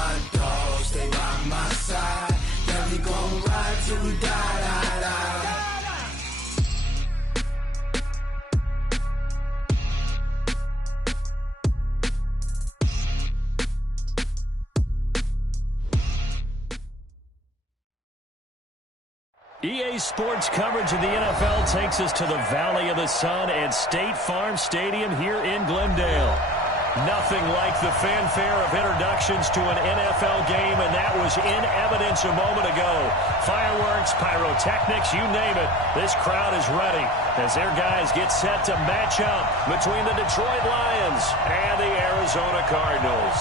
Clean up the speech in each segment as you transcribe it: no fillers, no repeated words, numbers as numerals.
my dogs, stay by my side. Yeah, we gon' ride till we die, die, die. EA Sports coverage of the NFL takes us to the Valley of the Sun and State Farm Stadium here in Glendale. Nothing like the fanfare of introductions to an NFL game, and that was in evidence a moment ago. Fireworks, pyrotechnics, you name it. This crowd is ready as their guys get set to match up between the Detroit Lions and the Arizona Cardinals.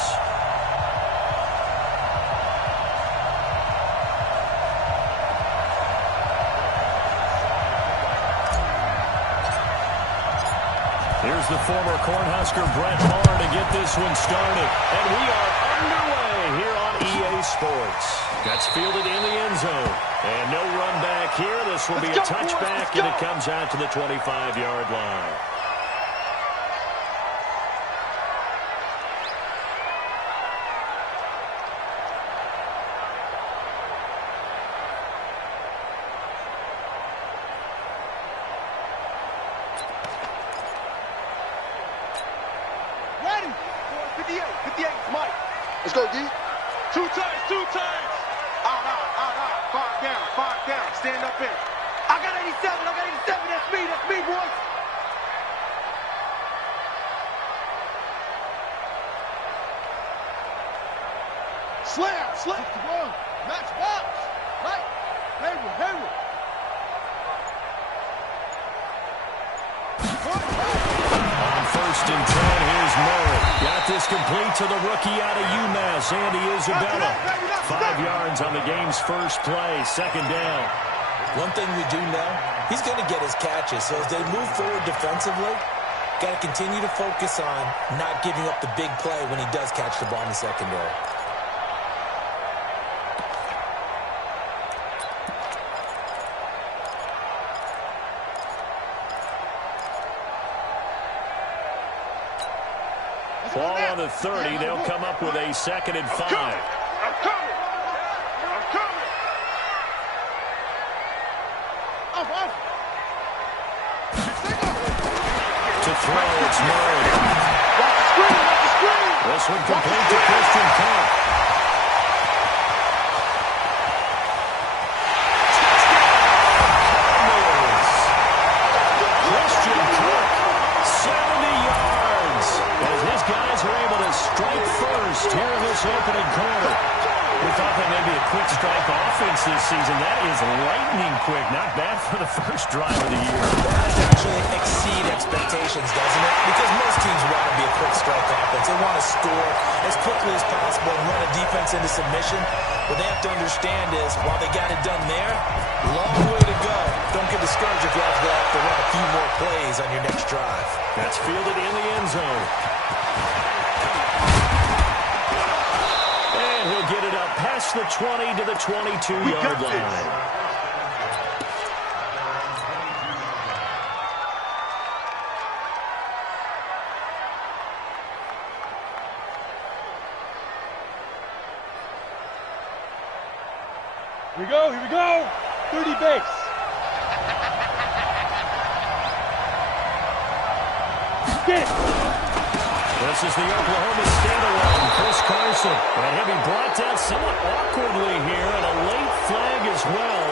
Here's the former Cornhusker Brett Maher to get this one started. And we are underway here on EA Sports. That's fielded in the end zone. And no run back here. This will be a touchback, and it comes out to the 25-yard line. Let's go, D. Two times. Out. Five down. Stand up in. I got 87. That's me, boys. Slam. Match box. Right. Hayward. On 1st and 10, here's Murray. Got this complete to the rookie out of UMass, Andy Isabella. 5 yards on the game's first play, 2nd down. One thing we do know, he's going to get his catches. So as they move forward defensively, got to continue to focus on not giving up the big play when he does catch the ball in the secondary. Ball on the 30. They'll come up with a 2nd and 5. I'm coming. To throw, it's Murray. Watch the screen. This one complete to Christian Kirk. Christian Kirk, 70 yards. As his guys are able to strike first here in this opening quarter. We thought that may be a quick strike offense this season. That is lightning quick. Not bad for the first drive of the year. That actually exceed expectations, doesn't it? Because most teams want to be a quick strike offense. They want to score as quickly as possible and run a defense into submission. What they have to understand is, while they got it done there, long way to go. Don't get discouraged if you have to run a few more plays on your next drive. That's fielded in the end zone. And he'll get it up past the 20 to the 22-yard line. Here we go. 30 base. Get it. This is the Oklahoma standalone, Chris Carson. And he'll be brought down somewhat awkwardly here, and a late flag as well.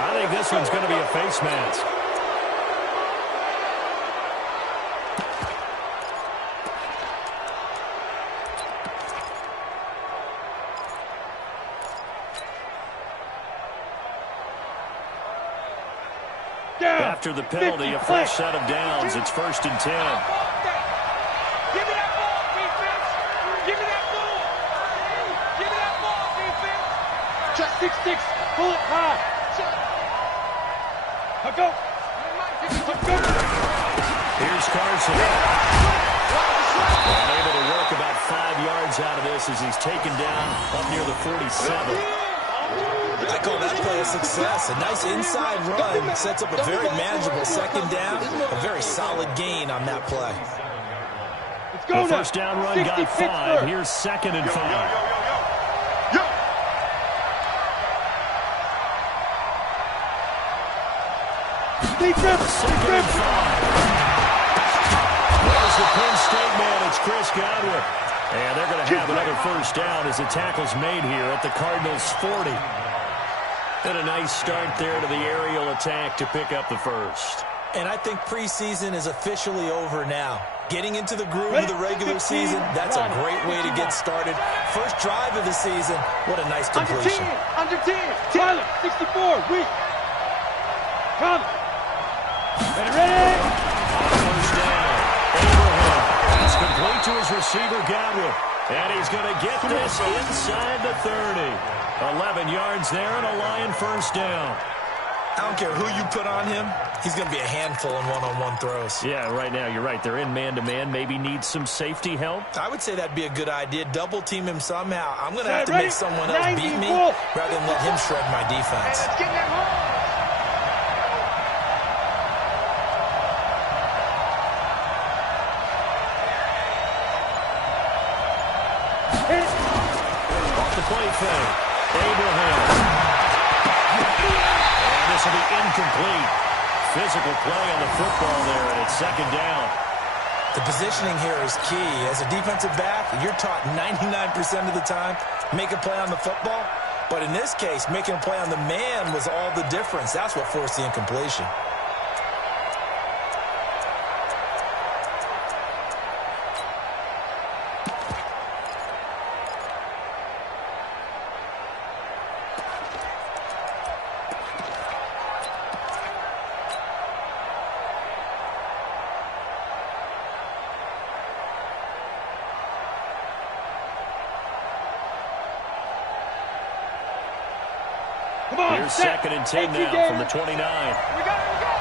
I think this one's going to be a face mask. After the penalty, a fresh set of downs. It's 1st and 10. Give me that ball, defense. Give me that ball. Give me that ball, defense. Just 6-6. Pull it high. Go. Here's Carson. Able to work about 5 yards out of this as he's taken down up near the 47. I call that play a success. A nice inside run sets up a very manageable 2nd down. A very solid gain on that play. The first down run got 5. Here's 2nd and 5. Second and 5. There's the Penn State man. It's Chris Godwin. And they're going to have another first down as the tackle's made here at the Cardinals' 40. And a nice start there to the aerial attack to pick up the first. And I think preseason is officially over now. Getting into the groove of the regular season, that's a great way to get started. First drive of the season, what a nice completion. Under 10. Tyler, 64, weak. Come. Ready. First down. Abraham. It's complete to his receiver, Godwin. And he's going to get this inside the 30. 11 yards there and a Lion first down. I don't care who you put on him. He's going to be a handful in one-on-one throws. Yeah, right now, you're right. They're in man-to-man. Maybe needs some safety help. I would say that'd be a good idea. Double-team him somehow. I'm going to have to make someone else beat me rather than let him shred my defense. Let's get that home. Off the play fake. Abraham. And this will be incomplete. Physical play on the football there, and it's second down. The positioning here is key. As a defensive back, you're taught 99% of the time, make a play on the football. But in this case, making a play on the man was all the difference. That's what forced the incompletion. Here's second and 10 now from the 29. We got it, we got it.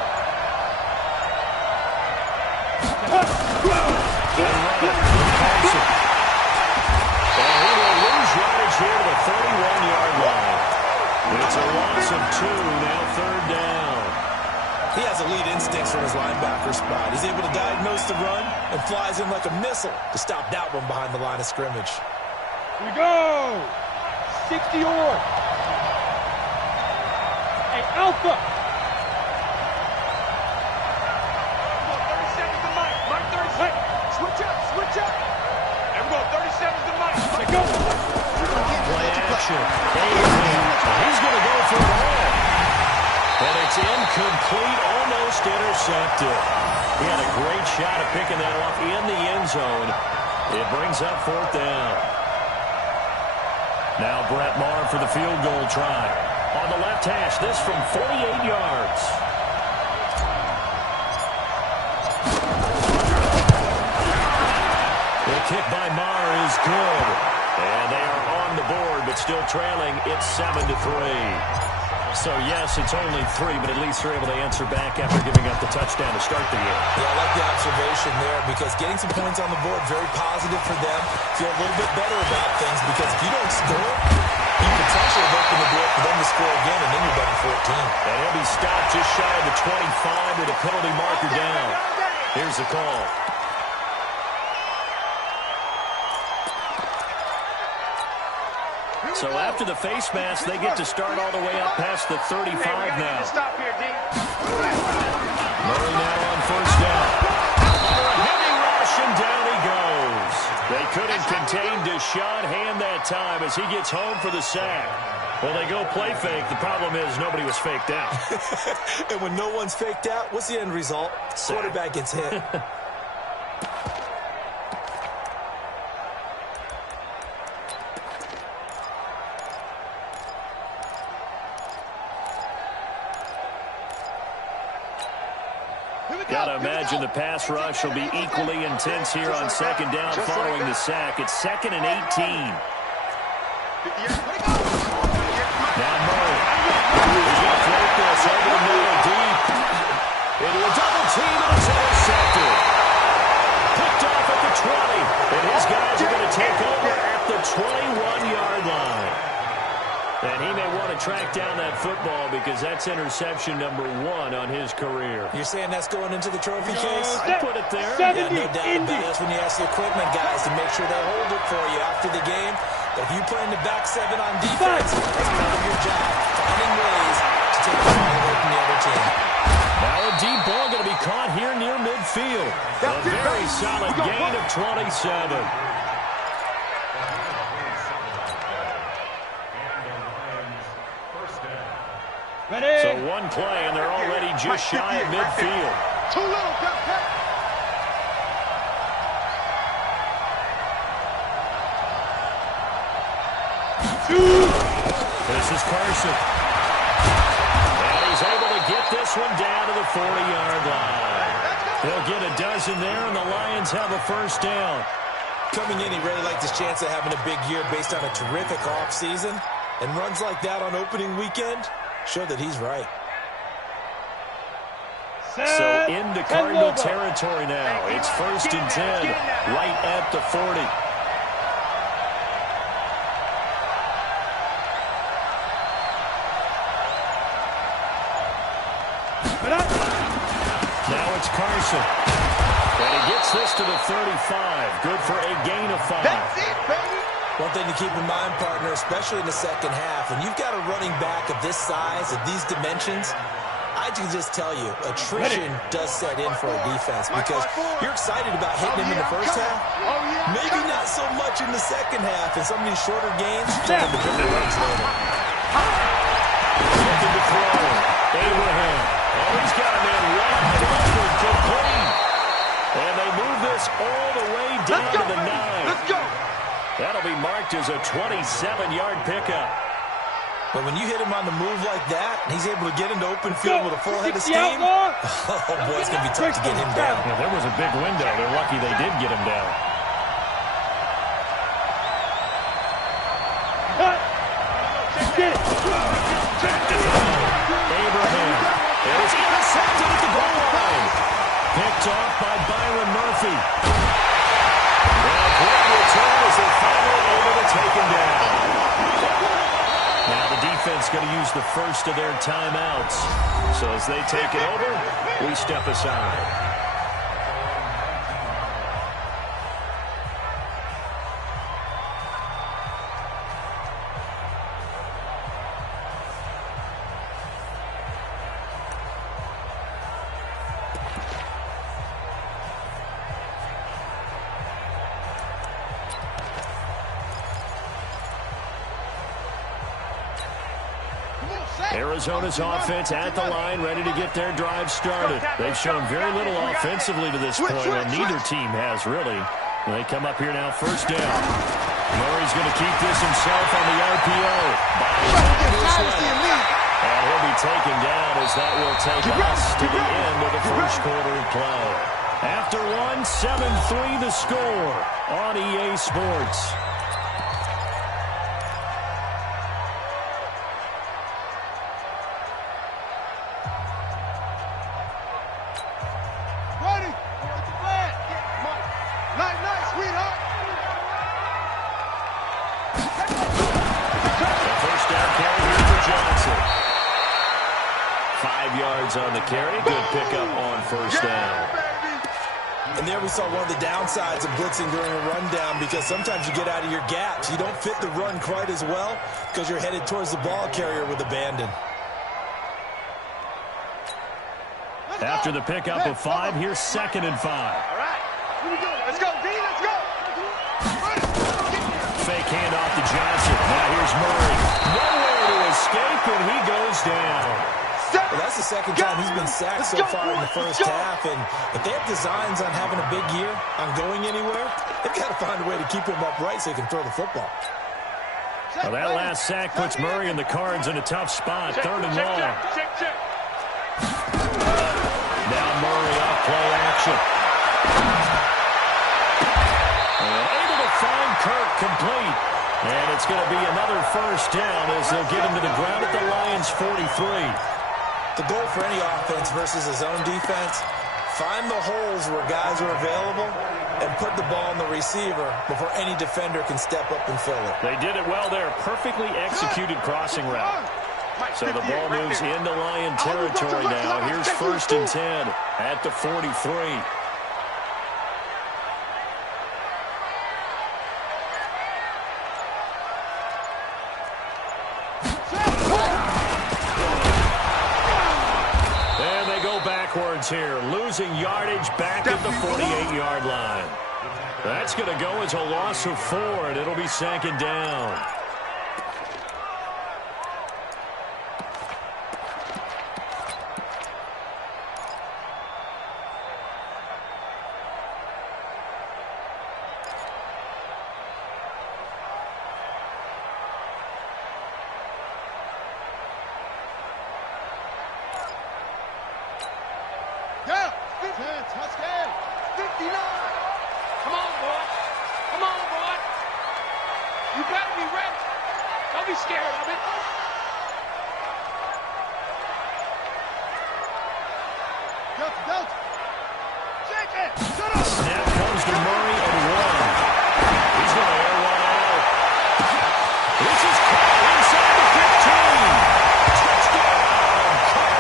And he will lose yardage here to the 31-yard line. It's a loss of 2, now third down. He has elite instincts from his linebacker spot. He's able to diagnose the run and flies in like a missile to stop that one behind the line of scrimmage. Here we go. 60 or. Hey, Alpha. 37's the mic. Mike 37. Switch up, switch up. There we go. 37's the mic. Mike, go. Play action. Abraham. He's going to go for it all. And it's incomplete, almost intercepted. He had a great shot at picking that off in the end zone. It brings up fourth down. Now Brett Maher for the field goal try. On the left hash, this from 48 yards. The kick by Maher is good. And they are on the board, but still trailing. It's 7-3. So, yes, it's only 3, but at least they're able to answer back after giving up the touchdown to start the game. Yeah, I like the observation there because getting some points on the board, very positive for them. Feel a little bit better about things because if you don't score, you potentially have opened the door for them to score again, and then you're down 14. And he'll be stopped just shy of the 25 with a penalty marker down. Here's the call. So after the face mask, they get to start all the way up past the 35 now. Stop here, D. Murray now on first down. Under a heavy rush, and down he goes. They couldn't contain Deshaun Hand that time as he gets home for the sack. Well, they go play fake. The problem is nobody was faked out. And when no one's faked out, what's the end result? Quarterback gets hit. Got to imagine the pass rush will be equally intense here on second down following the sack. It's 2nd and 18. Now Murray. He's going to float this over the middle deep. Into a double team, and it's intercepted. Picked off at the 20. And his guys are going to take over at the 21-yard line. And he may want to track down that football because that's interception number 1 on his career. You're saying that's going into the trophy case? I put it there. Yeah, no doubt about it. That's when you ask the equipment guys to make sure they hold it for you after the game. But if you play in the back 7 on defense, that's part of your job. Finding ways to take the ball away from the other team. Now a deep ball going to be caught here near midfield. A very solid gain of 27. So one play, and they're already just shy of midfield. Too little, This is Carson. And he's able to get this one down to the 40-yard line. He'll get a dozen there, and the Lions have a first down. Coming in, he really liked his chance of having a big year based on a terrific offseason. And runs like that on opening weekend show that he's right. So into Cardinal territory now. It's 1st and 10, right at the 40. Now it's Carson. And he gets this to the 35. Good for a gain of 5. That's it, baby. One thing to keep in mind, partner, especially in the second half, when you've got a running back of this size, of these dimensions, I can just tell you, attrition does set in for a defense because you're excited about hitting him in the first half. Maybe not so much in the second half, and some of these shorter games turn into bigger runs later. Looking to throw. Abraham. Oh, he's got a man wide open, complete. And they move this all the way down to the 9. Let's go. That'll be marked as a 27-yard pickup. But when you hit him on the move like that, he's able to get into open field with a full head of steam. Oh, boy, it's going to be tough to get him down. Yeah, there was a big window. They're lucky they did get him down. Abraham. It is intercepted at the goal line. Picked off by Byron Murphy. And a great return as they finally able to take him down. Now the defense going to use the first of their timeouts. So as they take it over, we step aside. Arizona's offense at the line, ready to get their drive started. They've shown very little offensively to this point, and neither team has really. And they come up here now, first down. Murray's going to keep this himself on the RPO. And he'll be taken down as that will take us to the end of the first quarter of play. After one, 7-3 the score on EA Sports. On the carry, good pickup on first down. And there we saw one of the downsides of blitzing during a rundown because sometimes you get out of your gaps. You don't fit the run quite as well because you're headed towards the ball carrier with abandon. After the pickup of 5, here's 2nd and 5. All right, here we go. Let's go, D, let's go. Fake handoff to Johnson. Now here's Murray. Nowhere to escape, and he goes down. Well, that's the second time he's been sacked so far in the first half, and if they have designs on having a big year, on going anywhere, they've got to find a way to keep him upright so he can throw the football. Well, that last sack puts Murray and the Cards in a tough spot, 3rd and long. Now Murray off play action. And able to find Kirk complete. And it's going to be another first down as they'll get him to the ground at the Lions' 43. The goal for any offense versus his own defense, find the holes where guys are available and put the ball on the receiver before any defender can step up and fill it. They did it well there. Perfectly executed crossing route. So the ball moves into Lion territory now. Here's 1st and 10 at the 43. backwards here, losing yardage back at the 48-yard line. That's going to go as a loss of 4, and it'll be second down. Snap comes to Murray and 1. He's going to air one out. This is caught inside the 15. Touchdown,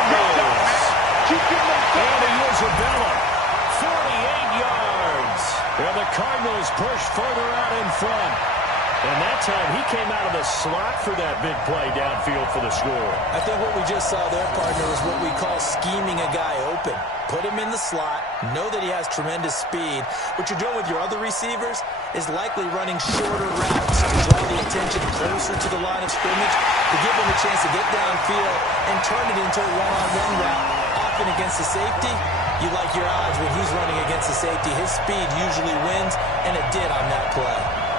Cardinals. Andy Isabella, 48 yards. And the Cardinals push further out in front. And that time he came out of the slot for that big play downfield for the score. I think what we just saw there, partner, is what we call scheming a guy open. Put him in the slot, know that he has tremendous speed. What you're doing with your other receivers is likely running shorter routes to draw the attention closer to the line of scrimmage, to give him a chance to get downfield and turn it into a one-on-one route, often against the safety. You like your odds when he's running against the safety. His speed usually wins, and it did on that play.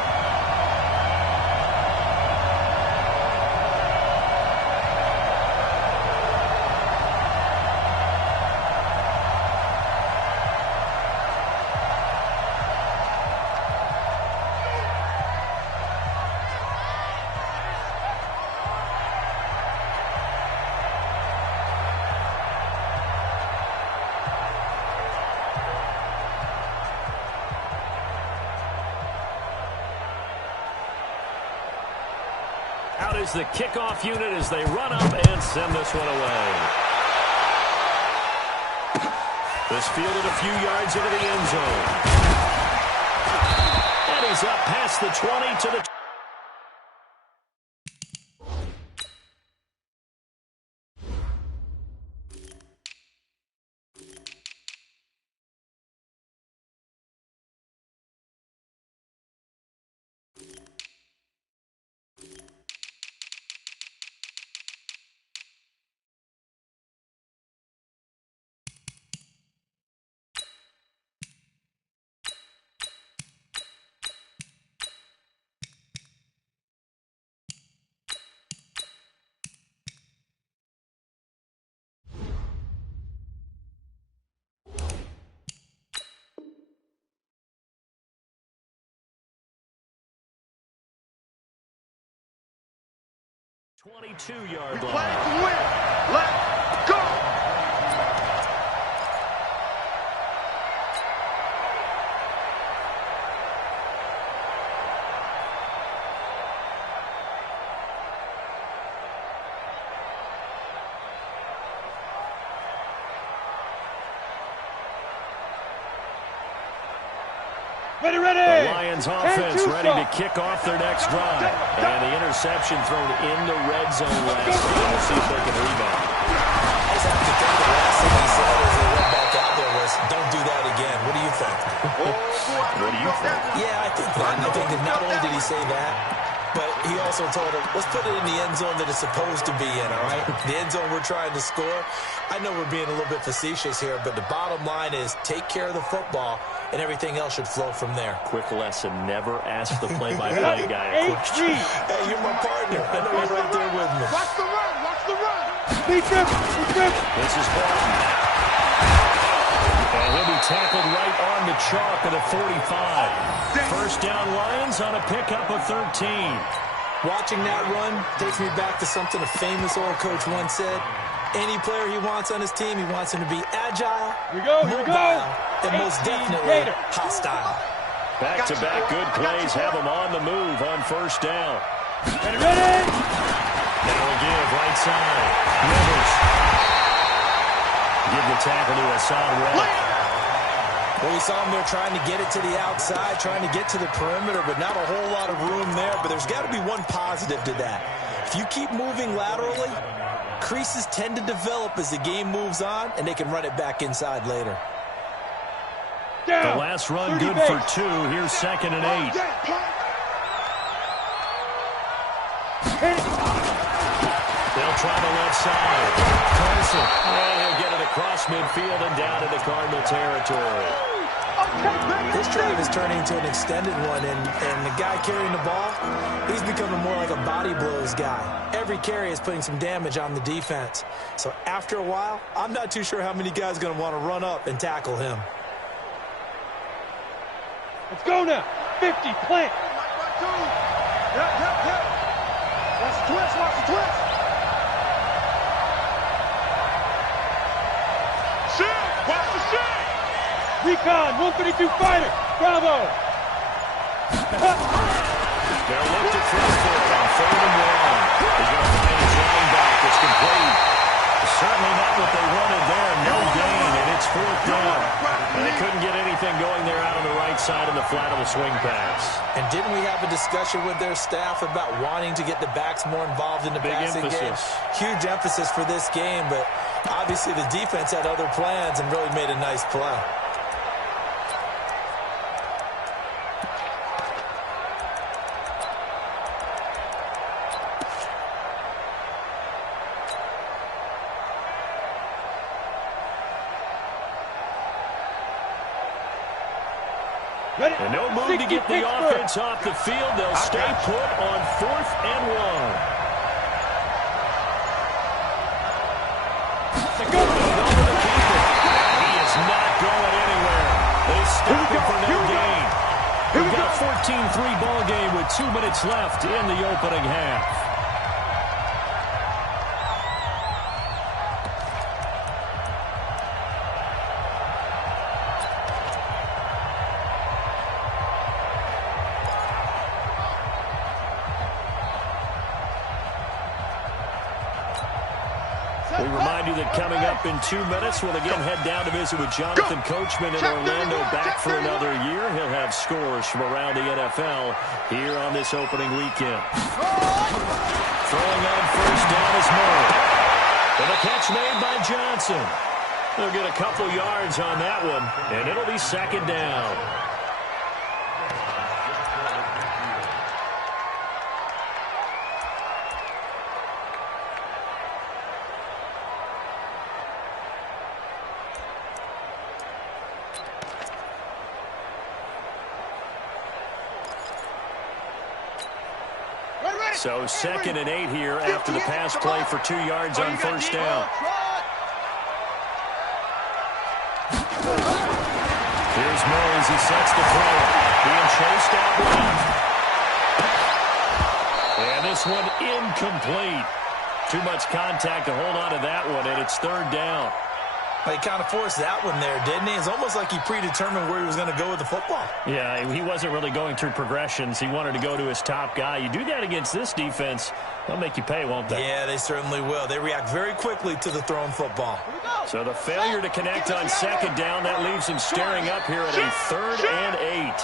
Out is the kickoff unit as they run up and send this one away. This fielded a few yards into the end zone. And he's up past the 20 to the 22-yard line. Play to win. Let's go. The Lions offense ready to kick off their next drive. And the interception thrown in the red zone last game. We'll see if they can rebound. I just have to think the last thing he said as they went back out there was, don't do that again. What do you think? What do you think? Yeah, I think that. I think that not only did he say that, but he also told him, let's put it in the end zone that it's supposed to be in, all right? The end zone we're trying to score. I know we're being a little bit facetious here, but the bottom line is take care of the football, and everything else should flow from there. Quick lesson, never ask the play-by-play guy a question. Hey, you're my partner. I know you're right there with me. Watch the run. Watch the run. This is Barton. And he'll be tackled right on the chalk at the 45. First down Lions on a pickup of 13. Watching that run takes me back to something a famous old coach once said. Any player he wants on his team, he wants him to be agile, mobile, and most definitely hostile. Back-to-back good plays have him on the move on first down. Ready? Now again, right side. Rivers. Give the tackle to Hassan Reddick. Well, we saw him there trying to get it to the outside, trying to get to the perimeter, but not a whole lot of room there. But there's got to be one positive to that. If you keep moving laterally, Creases tend to develop as the game moves on, and they can run it back inside later. The last run good for 2. Here's 2nd and 8. They'll try the left side. Carson. And he'll get it across midfield and down into Cardinal territory. This drive is turning into an extended one, and the guy carrying the ball, he's becoming more like a body blows guy. Every carry is putting some damage on the defense. So after a while, I'm not too sure how many guys are going to want to run up and tackle him. Let's go now. 50, plant. Watch the twist, watch the twist. Shit, watch the shit. Recon, 132 fighter. Bravo. They'll look to throw for it on 3rd and 1. He's going to find his running back. It's complete. Certainly not what they wanted there. No gain, and it's 4th down. And they couldn't get anything going there out on the right side in the flat of the swing pass. And didn't we have a discussion with their staff about wanting to get the backs more involved in the passing game? Huge emphasis for this game, but obviously the defense had other plans and really made a nice play. And no move to get the offense off the field. They'll stay put on 4th and 1. He is not going anywhere. They stop him for no gain. We've got a 14-3 ball game with 2 minutes left in the opening half. We remind you that coming up in 2 minutes, we'll again head down to visit with Jonathan Coachman in Orlando, back for another year. He'll have scores from around the NFL here on this opening weekend. Throwing on 1st down is Murray. And a catch made by Johnson. They'll get a couple yards on that one, and it'll be 2nd down. So 2nd and 8 here after the pass play for 2 yards on 1st down. Here's Murray as he sets the throw. Being chased out left. And this one incomplete. Too much contact to hold on to that one, and it's 3rd down. He kind of forced that one there, didn't he? It's almost like he predetermined where he was going to go with the football. Yeah, he wasn't really going through progressions. He wanted to go to his top guy. You do that against this defense, they'll make you pay, won't they? Yeah, they certainly will. They react very quickly to the thrown football. So the failure to connect on 2nd down, that leaves him staring up here at a 3rd and 8.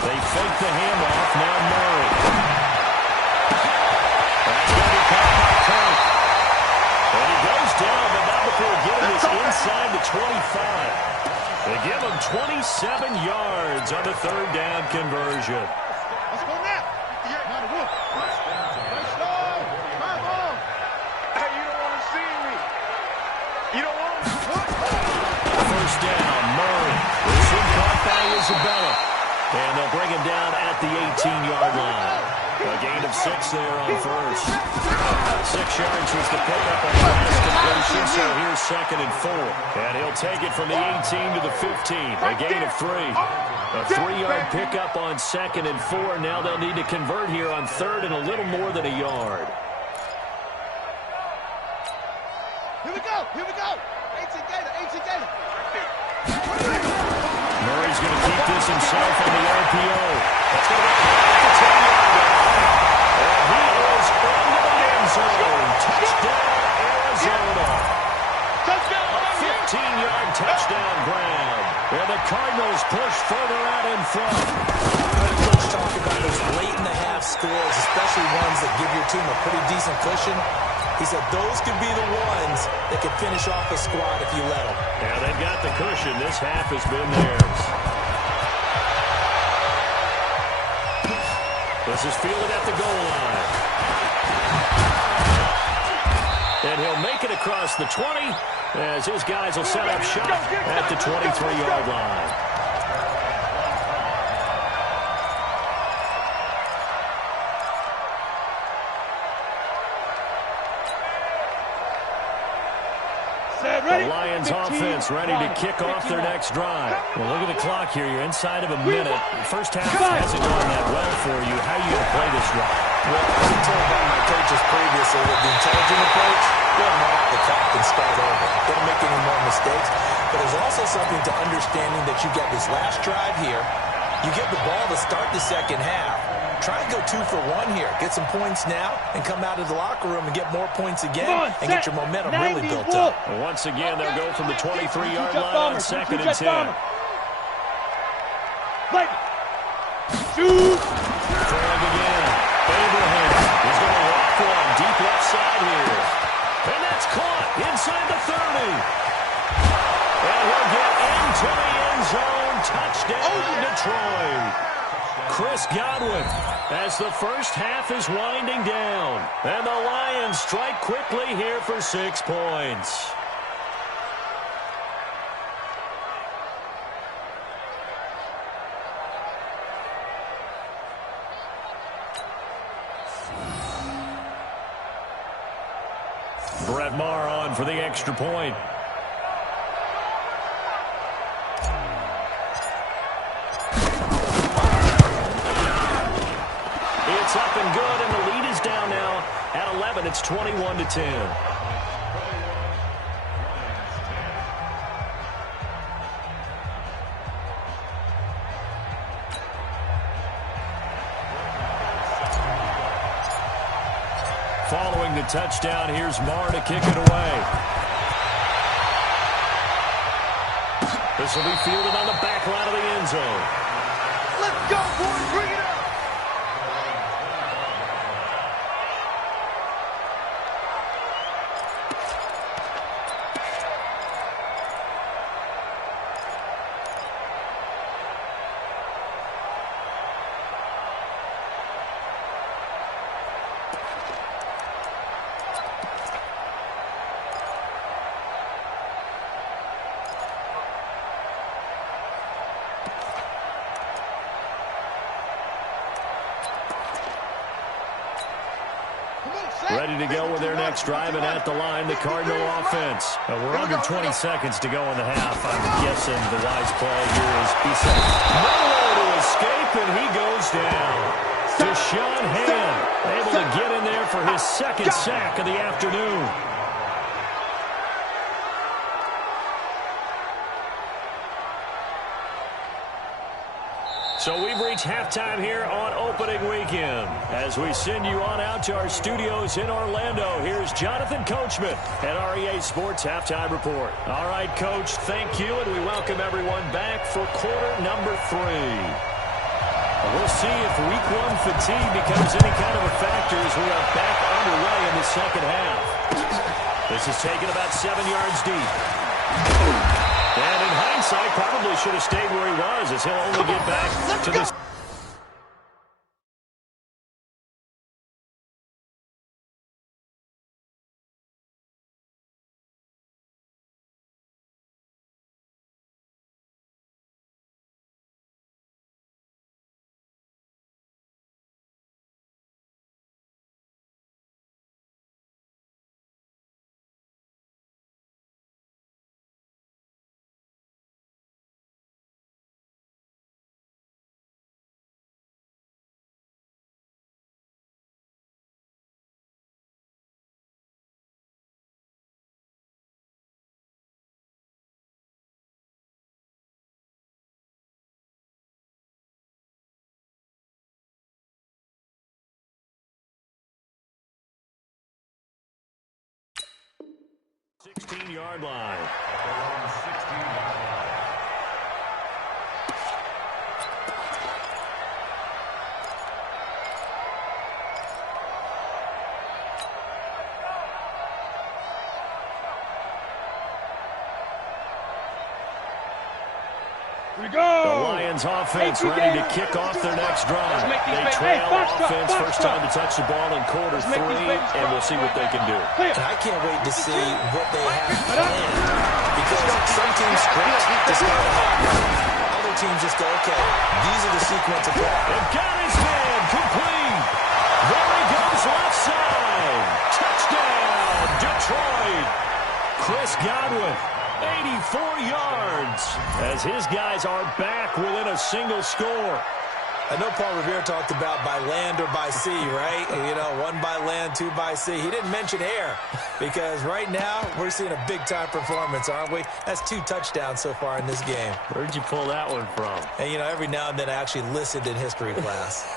They fake the handoff. Now Murray. That's going to be caught by Kirk. And he goes down, but not before getting this inside the 25. They give him 27 yards on the 3rd down conversion. Let's go now. Hey, you don't want to see me. You don't want to. 1st down, Murray. This one caught by Isabella. And they'll bring him down at the 18-yard line. A gain of 6 there on 1st. 6 yards was the pickup on the last completion, so here's 2nd and 4. And he'll take it from the 18 to the 15. A gain of 3. A 3-yard pickup on 2nd and 4. Now they'll need to convert here on 3rd and a little more than a yard. Here we go. Here we go. 18 Gator. 18 Gator. Murray's going to keep this himself on the RPO. That's going to be at the 10-yard line. And he is into the end zone. Touchdown, Arizona. Touchdown. A 15-yard touchdown grab. And the Cardinals push further out in front. Coach talk about those late-in-the-half scores, especially ones that give your team a pretty decent cushion. He said those could be the ones that could finish off a squad if you let them. Yeah, they've got the cushion. This half has been theirs. This is fielded at the goal line. And he'll make it across the 20 as his guys will set up shop at the 23-yard line. The Lions offense ready to kick off their next drive. Well, look at the clock here. You're inside of a minute. First half hasn't gone that well for you. How are you going to play this drive? Well, I've been told by my coaches previously that the intelligent approach, don't run off the clock and start over. Don't make any more mistakes. But there's also something to understanding that you get this last drive here. You get the ball to start the second half. Try and go 2 for 1 here. Get some points now and come out of the locker room and get more points again and get your momentum really built up. And once again, they'll go from the 23-yard line on 2nd and 10. Shoot! Throwing again. Abraham is going to walk one deep left side here. And that's caught inside the 30. And he'll get into the end zone. Touchdown, Detroit. Chris Godwin as the first half is winding down. And the Lions strike quickly here for 6 points. Brett Maher on for the extra point. It's up and good, and the lead is down now at 11. It's 21-10. Following the touchdown, here's Maher to kick it away. This will be fielded on the back line of the end zone. Let's go, boys. Bring it up. Ready to go with their next drive, and at the line, the Cardinal offense. We're under 20 seconds to go in the half. I'm guessing the wise play here is be safe. Nowhere to escape, and he goes down. Deshaun Hand able to get in there for his second sack of the afternoon. So we've reached halftime here on opening weekend. As we send you on out to our studios in Orlando, here's Jonathan Coachman at REA Sports Halftime Report. All right, Coach, thank you, and we welcome everyone back for quarter number 3. We'll see if week 1 fatigue becomes any kind of a factor as we are back underway in the second half. This is taken about 7 yards deep. And in hindsight, probably should have stayed where he was, as he'll only get back to this. line. We go. The Lions offense ready to kick off their next drive. They trail offense first time to touch the ball in quarter 3, and we'll see what they can do. And I can't wait to see what they have planned, because some teams script to start a half. Other teams just go, okay, these are the sequence of plays. And got his man complete. There he goes left side. Touchdown, Detroit. Chris Godwin, 84 yards, as his guys are back within a single score. I know Paul Revere talked about by land or by sea, right? You know, 1 by land, 2 by sea. He didn't mention air, because right now we're seeing a big-time performance, aren't we? That's 2 touchdowns so far in this game. Where'd you pull that one from? And, you know, every now and then I actually listened in history class.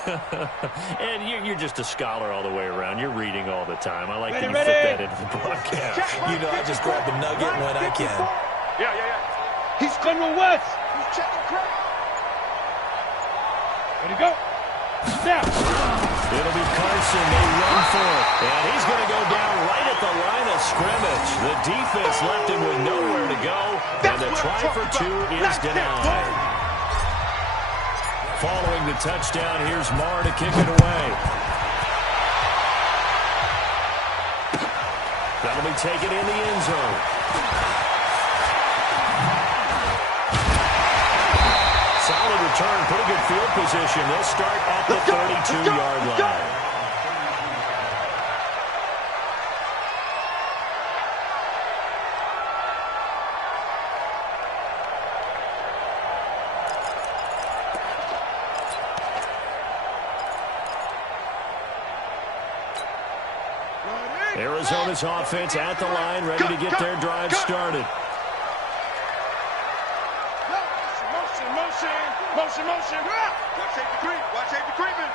And you're just a scholar all the way around. You're reading all the time. I like that you fit that into the broadcast. You know, I just grab a nugget when I can. Yeah. He's gone with words. He's checking crap. Ready to go. Snap. It'll be Carson. They run for it. And he's going to go down right at the line of scrimmage. The defense left him with nowhere to go. And the try for 2 is denied. Following the touchdown, here's Marr to kick it away. That'll be taken in the end zone. Solid return, pretty good field position. They'll start at the 32-yard line. Arizona's offense at the line, ready to get their drive started. Motion. Watch safety creep. Watch safety creeping.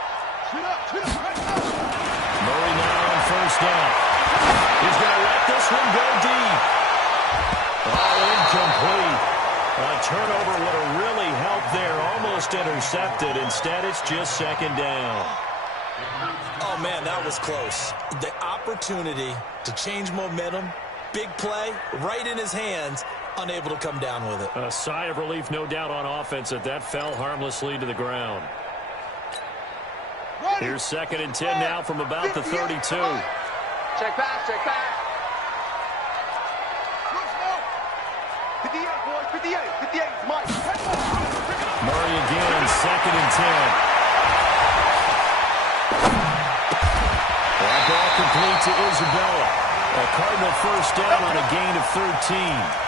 Shoot up. Murray now on first down. He's going to let this one go deep. Oh, incomplete. A turnover would have really helped there. Almost intercepted. Instead, it's just second down. Oh, man, that was close. The opportunity to change momentum, big play, right in his hands, unable to come down with it. A sigh of relief, no doubt, on offense that fell harmlessly to the ground. Here's 2nd and 10 now from about the 32. Check back. 58, boys. 58, Mike. Murray again, 2nd and 10. That ball complete to Isabella. A Cardinal first down on a gain of 13.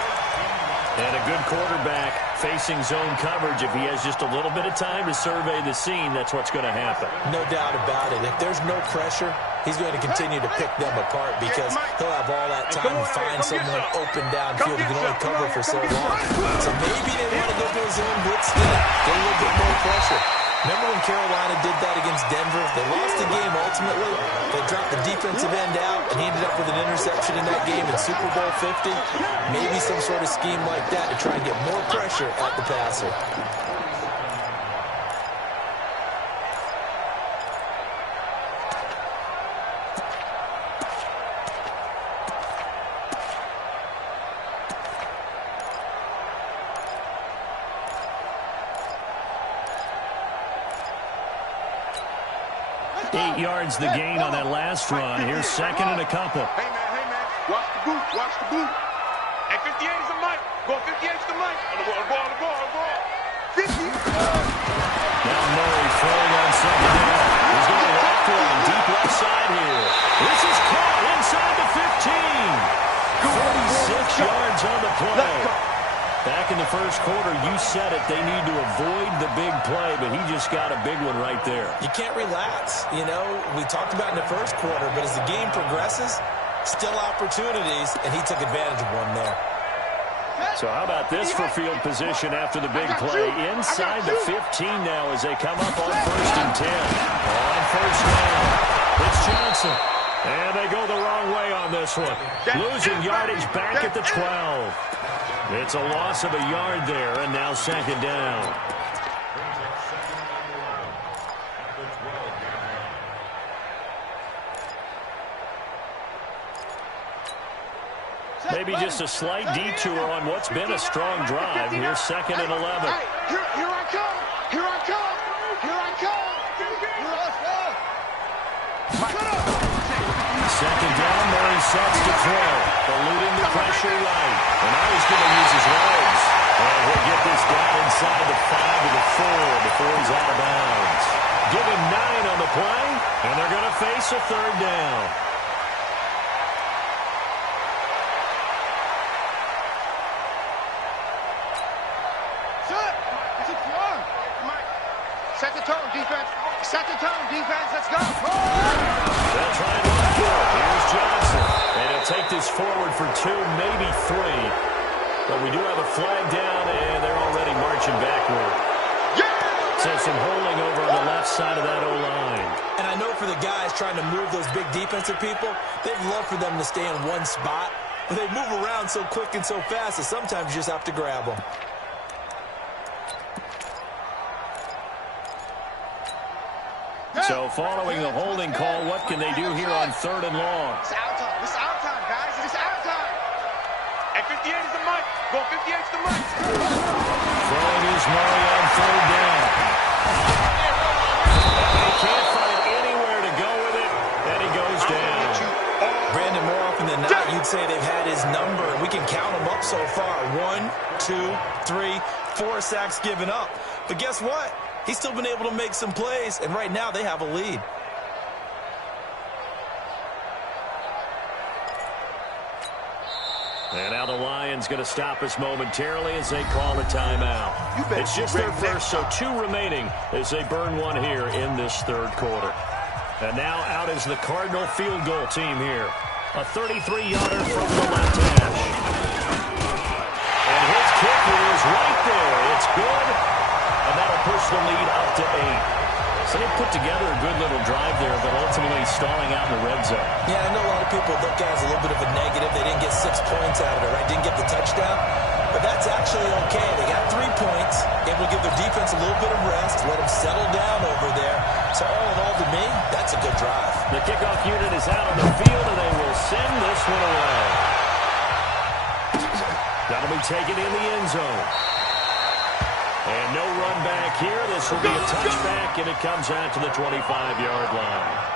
And a good quarterback facing zone coverage. If he has just a little bit of time to survey the scene, that's what's going to happen. No doubt about it. If there's no pressure, he's going to continue to pick them apart, because he'll have all that time to find someone open downfield. He can only cover for so long. So maybe they want to go to a zone blitz scheme, get a little bit more pressure. Remember when Carolina did that against Denver? They lost the game ultimately. They dropped the defensive end out, and he ended up with an interception in that game in Super Bowl 50. Maybe some sort of scheme like that to try and get more pressure at the passer. Yards the gain on that last run. Here's 2nd and a couple. Hey, man. Watch the boot. Hey, 58 is the mic. Go 58 is the mic. On the ball. 50. Now Murray throwing on 2nd down. He's going to walk for it deep left side here. This is caught inside the 15. 46 yards on the play. Back in the first quarter, you said it, they need to avoid the big play, but he just got a big one right there. You can't relax. You know, we talked about in the first quarter, but as the game progresses, still opportunities, and he took advantage of one there. So how about this for field position after the big play? Inside the 15 now as they come up on 1st and 10. On first down, it's Johnson. And they go the wrong way on this one. Losing yardage back at the 12. It's a loss of a yard there, and now 2nd down. Maybe just a slight detour on what's been a strong drive. Here's 2nd and 11. Here I come. Here I come. Here I come. Second down, Murray sets to throw. Eluding the pressure right. And now he's going to use his legs. And he'll get this down inside the 5 to the 4 before he's out of bounds. Give him 9 on the play, and they're going to face a third down. Set the tone, defense. Set the tone, defense. Let's go. They'll try and run for it. Here's Johnson. And he'll take this forward for 2, maybe 3. But we do have a flag down, and they're already marching backward. So some holding over on the left side of that O-line. And I know for the guys trying to move those big defensive people, they'd love for them to stay in one spot. But they move around so quick and so fast that sometimes you just have to grab them. So following the holding call, what can they do here on 3rd and long? It's our time. It's our time, guys. It's our time. At 58 is the mic. Go 58 is the mic. Throwing is Murray on 3rd down. They can't find anywhere to go with it, and he goes down. Brandon, more often than not, you'd say they've had his number, and we can count them up so far. 1, 2, 3, 4 sacks given up. But guess what? He's still been able to make some plays, and right now they have a lead. And now the Lions going to stop us momentarily as they call a timeout. It's just their first, so 2 remaining as they burn 1 here in this 3rd quarter. And now out is the Cardinal field goal team here. A 33-yarder from the left hash. And his kick is right there. It's good. And that'll push the lead up to 8. So they put together a good little drive there, but ultimately stalling out in the red zone. Yeah, I know a lot of people look at it as a little bit of a negative. They didn't get 6 points out of it, right? Didn't get the touchdown. But that's actually okay. They got 3 points. Able to give their defense a little bit of rest, let them settle down over there. So all in all, to me, that's a good drive. The kickoff unit is out on the field, and they will send this one away. That'll be taken in the end zone. And no run back here. This will be a touchback, and it comes out to the 25-yard line.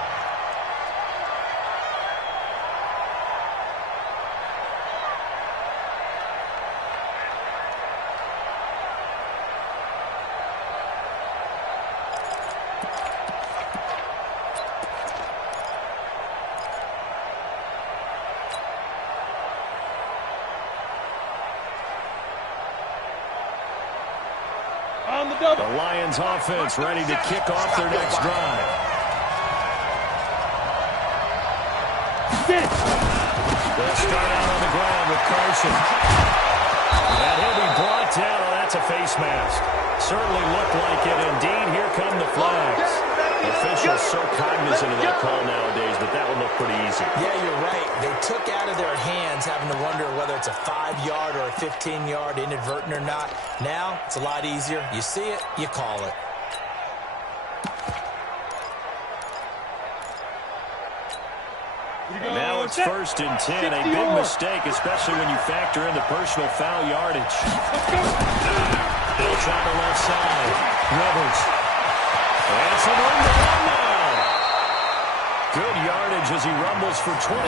The Lions offense ready to kick off their next drive. They'll start out on the ground with Carson. And he'll be brought down. Oh, that's a face mask. Certainly looked like it. Indeed, here come the flags. Officials so cognizant of that call nowadays, but that would look pretty easy. Yeah, you're right. They took out of their hands having to wonder whether it's a 5-yard or a 15-yard inadvertent or not. Now, it's a lot easier. You see it, you call it. Now it's 1st and 10. A big mistake, especially when you factor in the personal foul yardage. They'll try the left side. Rivers. And some room to run now. Good yardage as he rumbles for 24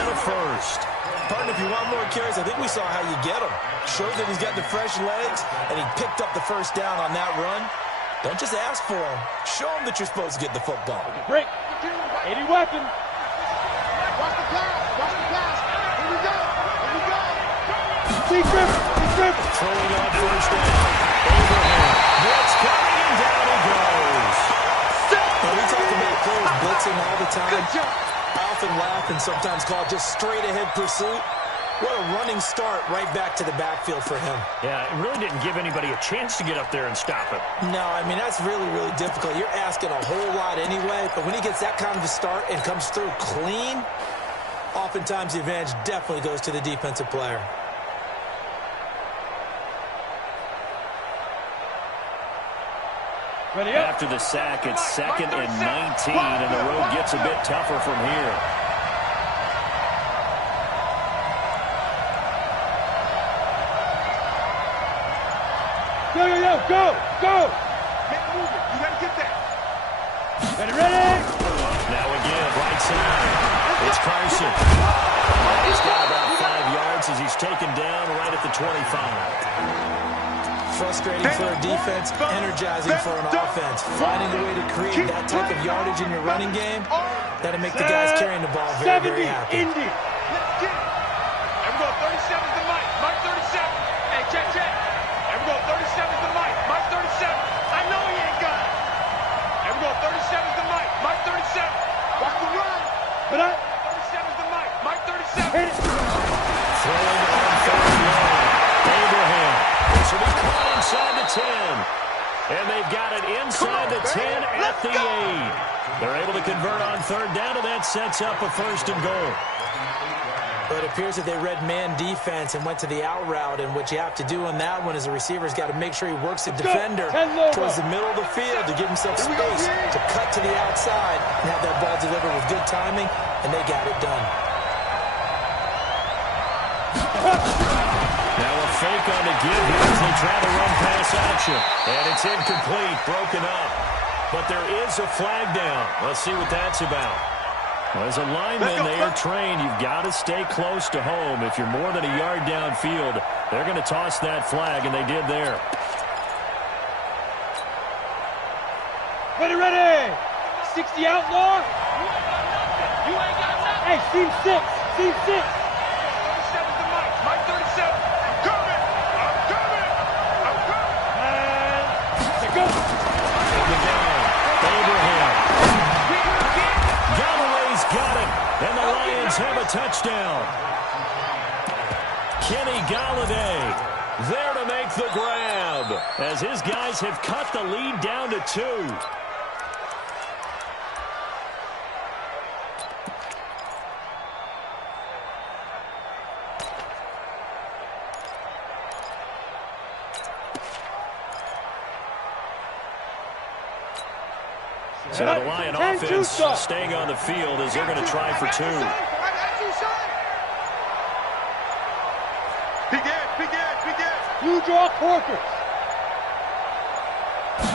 and a first. Partner, if you want more carries, I think we saw how you get him. Showed that he's got the fresh legs, and he picked up the first down on that run. Don't just ask for him. Show him that you're supposed to get the football. Break. 80 weapon. Watch the pass. Watch the pass. Here we go. Here we go. Secret. Secret. Throwing on first down. Abraham. Blitz coming, and down he goes. Well, we talk about players blitzing all the time. I often laugh and sometimes call it just straight-ahead pursuit. What a running start right back to the backfield for him. Yeah, it really didn't give anybody a chance to get up there and stop him. No, I mean, that's really, really difficult. You're asking a whole lot anyway, but when he gets that kind of a start and comes through clean, oftentimes the advantage definitely goes to the defensive player. After the sack, it's 2nd and 19, and the road gets a bit tougher from here. Yo, yo, yo, go, go. Make a movement. You gotta get that. Ready, ready. Now again, right side. It's Carson. He's got about 5 yards as he's taken down right at the 25. Frustrating for a defense, energizing for an offense. Finding a way to create that type of yardage in your running game, that'll make the guys carrying the ball very, very happy. Indy. Let's get it. And we're going 37 to Mike. Mike 37. Hey, check. And we're going 37 to Mike. Mike 37. I know he ain't got it. And we're going 37 to Mike. Mike 37. Watch the run. But I 37 to Mike. Mike 37. hit it. Throwing on third down. Abraham. This will be caught inside the 10. And they've got it inside the 10 at the 8. They're able to convert on third down, and that sets up a 1st and goal. But it appears that they read man defense and went to the out route, and what you have to do on that one is the receiver's got to make sure he works the defender towards the middle of the field to give himself space to cut to the outside and have that ball delivered with good timing, and they got it done. Now a fake on the give here as they try to run pass action. And it's incomplete, broken up. But there is a flag down. Let's see what that's about. As a lineman, they are trained. You've got to stay close to home. If you're more than a yard downfield, they're going to toss that flag, and they did there. Ready, ready. 60 outlaw. You ain't got nothing. Hey, seam 6. Seam 6. 37 to Mike. Mike 37. I'm coming. And let's go. In the gun, Abraham. Galloway's got it, and the Lions have a touchdown. Kenny Galladay there to make the grab as his guys have cut the lead down to 2. So the Lion offense staying on the field as they're going to try for 2. You draw Corker.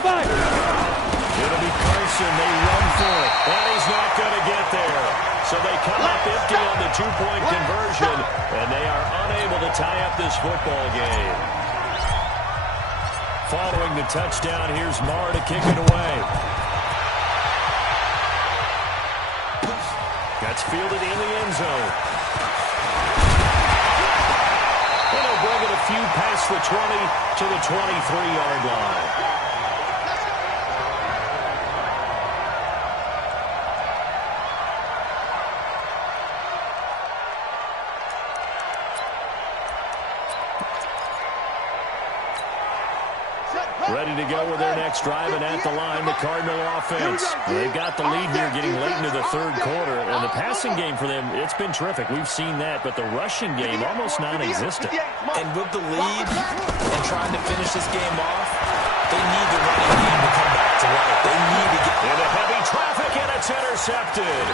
5. It'll be Carson. They run for it. And he's not going to get there. So they come up empty on the 2-point conversion, and they are unable to tie up this football game. Following the touchdown, here's Marr to kick it away. That's fielded in the end zone. And they'll bring it a few past the 20 to the 23-yard line. Ready to go with their next drive, and at the line, the Cardinal offense. They've got the lead here getting late into the third quarter, and the passing game for them, it's been terrific. We've seen that, but the rushing game almost non-existent. And with the lead and trying to finish this game off, they need the running game to come back to life. They need to get into heavy traffic, and it's intercepted.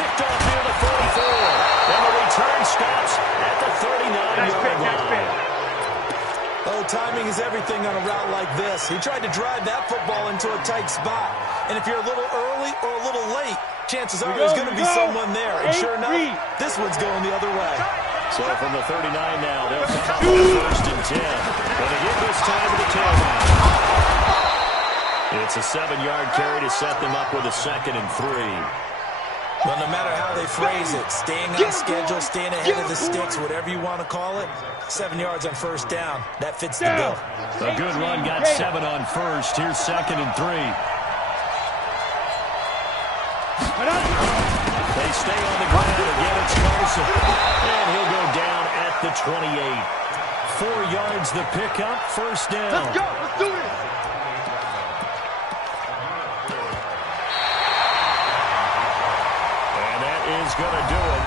Picked off near the 44, and the return stops at the 39-yard line. Oh, timing is everything on a route like this. He tried to drive that football into a tight spot. And if you're a little early or a little late, chances are there's going to be someone there. And sure enough, this one's going the other way. So from the 39 now, they'll come up on 1st and 10. Going to give this time to the tailback. It's a 7-yard carry to set them up with a 2nd and 3. Well, no matter how they phrase it, staying on schedule, staying ahead of the sticks, whatever you want to call it, 7 yards on 1st down. That fits the bill. A good run, got 7 on 1st. Here's 2nd and 3. They stay on the ground. Again, it's Carson. And he'll go down at the 28. 4 yards the pickup, 1st down. Let's go. Let's do this. Is going to do it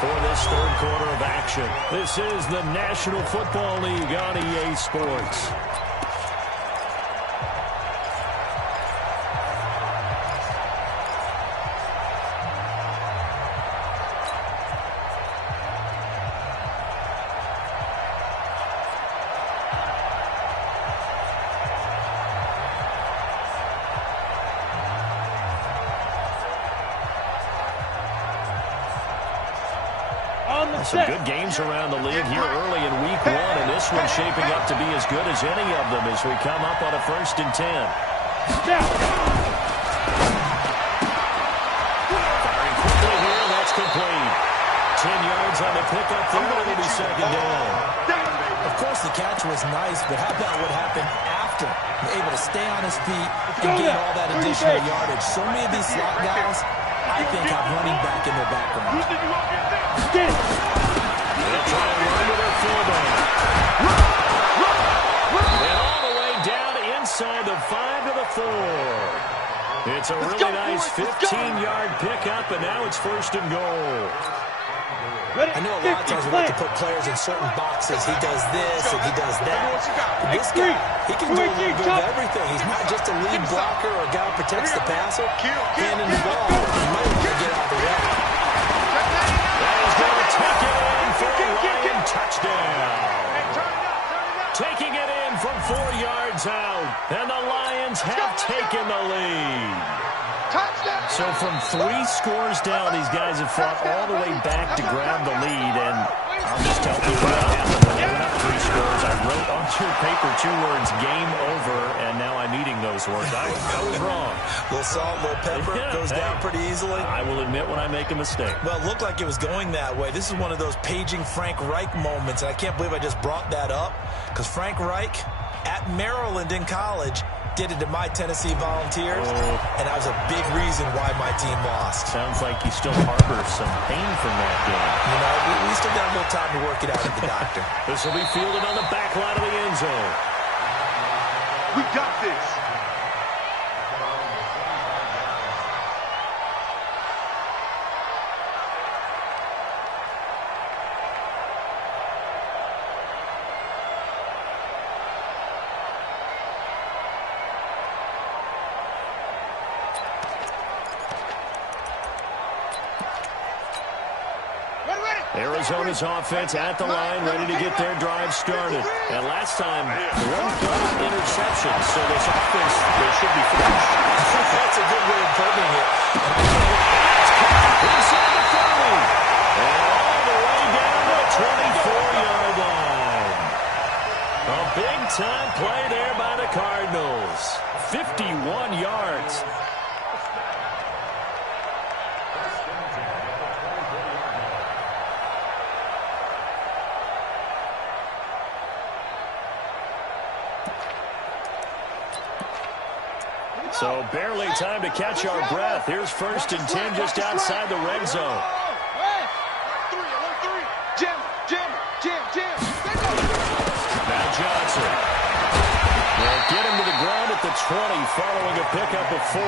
for this third quarter of action. This is the National Football League on EA Sports. Some good games around the league here early in week 1, and this one's shaping up to be as good as any of them as we come up on a 1st and 10. Firing quickly here, that's complete. 10 yards on the pickup there, and it'll be 2nd down. Of course, the catch was nice, but how about what happened after? Able to stay on his feet and gain all that additional yardage. So many of these slot guys, I think, have running back in their background. They'll try and run with their fullback. And all the way down inside the 5 to the 4. It's a really nice 15-yard pickup, and now it's 1st and goal. I know a lot of times we like to put players in certain boxes. He does this and he does that. But this guy, he can do a little bit of everything. He's not just a lead blocker or a guy who protects the passer. Handing the ball, he might want to get out of the way. That is going to take it in for a Lion touchdown. Taking it in from 4 yards out. And the Lions have taken the lead. So from 3 scores down, these guys have fought all the way back to grab the lead. And I'll just tell you what happened when they went up 3 scores. I wrote on your paper 2 words, game over, and now I'm eating those words. I was wrong. A little salt, a little pepper, goes down pretty easily. I will admit when I make a mistake. Well, it looked like it was going that way. This is one of those paging Frank Reich moments, and I can't believe I just brought that up, because Frank Reich at Maryland in college did it to my Tennessee Volunteers, and that was a big reason why my team lost. Sounds like you still harbor some pain from that game. You know, we still got a little time to work it out with the doctor. This will be fielded on the back line of the end zone. We got this. Arizona's offense at the line, ready to get their drive started. And last time, the run caught interception, so this offense, they should be fresh. That's a good way of putting it. Inside the 30. And all the way down to the 24-yard line. A big-time play there by the Cardinals. 51 yards. So barely time to catch our breath. Here's 1st and 10 just outside the red zone. Now Johnson. They'll get him to the ground at the 20 following a pickup of 4.